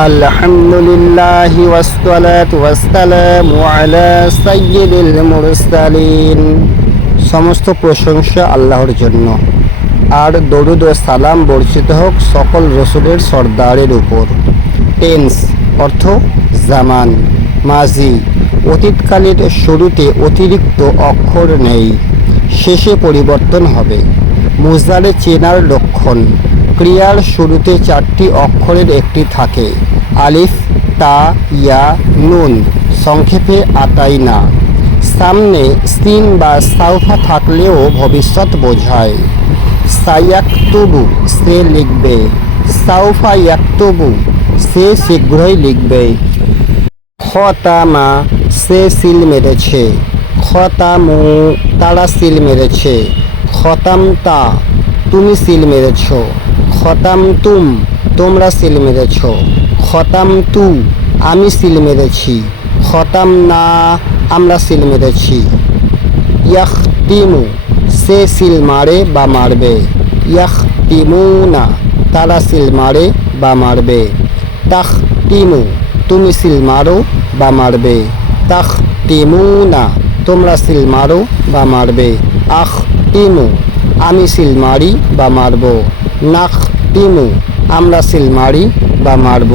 আলহামদুলিল্লাহি ওয়াসসালাতু ওয়াসসালামু আলা সাইয়্যিদিল মুরসালিন। সমস্ত প্রশংসা আল্লাহর জন্য, আর দরুদ ও সালাম বর্ষিত হোক সকল রসুলের সর্দারের উপর। টেন্স অর্থ জামান, মাজি অতীতকালের শুরুতে অতিরিক্ত অক্ষর নেই, শেষে পরিবর্তন হবে। মুজারে চেনার লক্ষণ, ক্রিয়ার শুরুতে 4টি অক্ষরের একটি থাকে, আলিফ, তা, ইয়া, নুন, সংক্ষেপে আতাইনা। সামনে সিন বা সাউফা থাকলেও ভবিষ্যৎ বোঝায়। সায়াকতুবু সে লিখবে, সাউফা ইয়াকতুবু সে শীঘ্রই লিখবে। খতামা সে সিল মেরেছে, খতামু তারা সিল মেরেছে। খতামতা তুমি সিল মেরেছ, খতামতুম তোমরা সিল মেরেছ। খতামতু আমি সিল মেরেছি, খতামনা আমরা সিল মেরেছি। ইয়াখতিমু সে সিল মারে বা মারবে, ইয়াখতিমুনা তারা সিল মারে বা মারবে। তাখতিমু তুমি সিল মারো বা মারবে, তাখতিমুনা তোমরা সিল মারো বা মারবে। আখতিমু আমি সিল মারি বা মারব, নাখতিমু আমরা সিল মারি বা মারব।